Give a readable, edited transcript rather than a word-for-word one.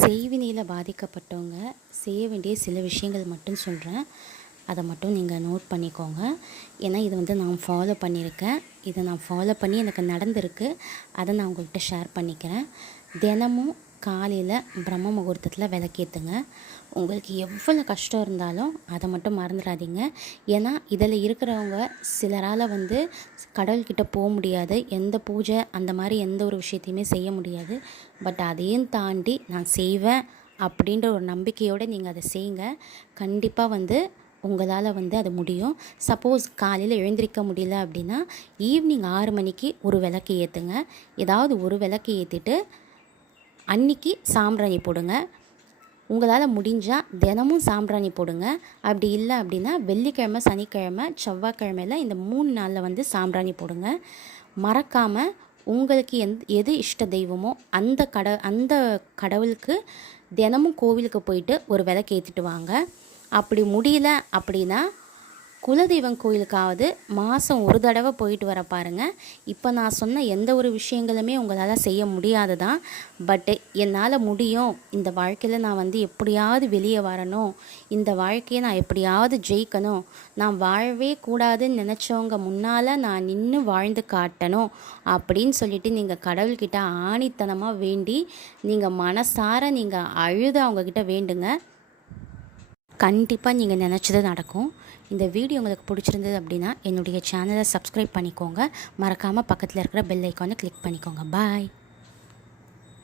செய்வினையில் பாதிக்கப்பட்டவங்க செய்ய வேண்டிய சில விஷயங்கள் மட்டும் சொல்கிறேன். அதை மட்டும் நீங்கள் நோட் பண்ணிக்கோங்க. ஏன்னா இது வந்து நான் ஃபாலோ பண்ணியிருக்கேன். இதை நான் ஃபாலோ பண்ணி எனக்கு நடந்திருக்கு. அதை நான் உங்கள்கிட்ட ஷேர் பண்ணிக்கிறேன். தினமும் காலையில் பிரம்ம முகூர்த்தத்தில் விளக்கேற்றுங்க. உங்களுக்கு எவ்வளோ கஷ்டம் இருந்தாலும் அதை மட்டும் மறந்துடாதீங்க. ஏன்னா இதில் இருக்கிறவங்க சிலரால் வந்து கடவுள்கிட்ட போக முடியாது, எந்த பூஜை அந்த மாதிரி எந்த ஒரு விஷயத்தையுமே செய்ய முடியாது. பட் அதையும் தாண்டி நான் செய்வேன் அப்படின்ற ஒரு நம்பிக்கையோடு நீங்கள் அதை செய்யுங்க. கண்டிப்பாக வந்து உங்களால் வந்து அது முடியும். சப்போஸ் காலையில் எழுந்திரிக்க முடியல அப்படின்னா ஈவினிங் 6 மணிக்கு ஒரு விளக்கு ஏற்றுங்க. ஏதாவது ஒரு விளக்கு ஏற்றிட்டு அன்றைக்கி சாம்பிராணி போடுங்க. உங்களால் முடிஞ்சால் தினமும் சாம்பிராணி போடுங்க. அப்படி இல்லை அப்படின்னா வெள்ளிக்கிழமை, சனிக்கிழமை, செவ்வாய்க்கிழமையில் இந்த 3 நாளில் வந்து சாம்பிராணி போடுங்க. மறக்காமல் உங்களுக்கு எது இஷ்ட தெய்வமோ அந்த கடவுளுக்கு தினமும் கோவிலுக்கு போயிட்டு ஒரு விளக்கு ஏற்றிட்டு வாங்க. அப்படி முடியல அப்படின்னா குலதெய்வம் கோயிலுக்காவது மாதம் ஒரு தடவை போயிட்டு வர பாருங்கள். இப்போ நான் சொன்ன எந்த ஒரு விஷயங்களுமே உங்களால் செய்ய முடியாது தான். பட்டு என்னால் முடியும், இந்த வாழ்க்கையில் நான் வந்து எப்படியாவது வெளியே வரணும், இந்த வாழ்க்கையை நான் எப்படியாவது ஜெயிக்கணும், நான் வாழவே கூடாதுன்னு நினச்சவங்க முன்னால் நான் நின்று வாழ்ந்து காட்டணும் அப்படின்னு சொல்லிட்டு நீங்கள் கடவுள்கிட்ட ஆணித்தனமாக வேண்டி நீங்கள் மனசார நீங்கள் அழுது அவங்கக்கிட்ட வேண்டுங்க. கண்டிப்பாக நீங்கள் நினச்சது நடக்கும். இந்த வீடியோ உங்களுக்கு பிடிச்சிருந்தது அப்படின்னா என்னுடைய சேனலை சப்ஸ்கிரைப் பண்ணிக்கோங்க. மறக்காமல் பக்கத்தில் இருக்கிற பெல் ஐக்கானை கிளிக் பண்ணிக்கோங்க. பாய்.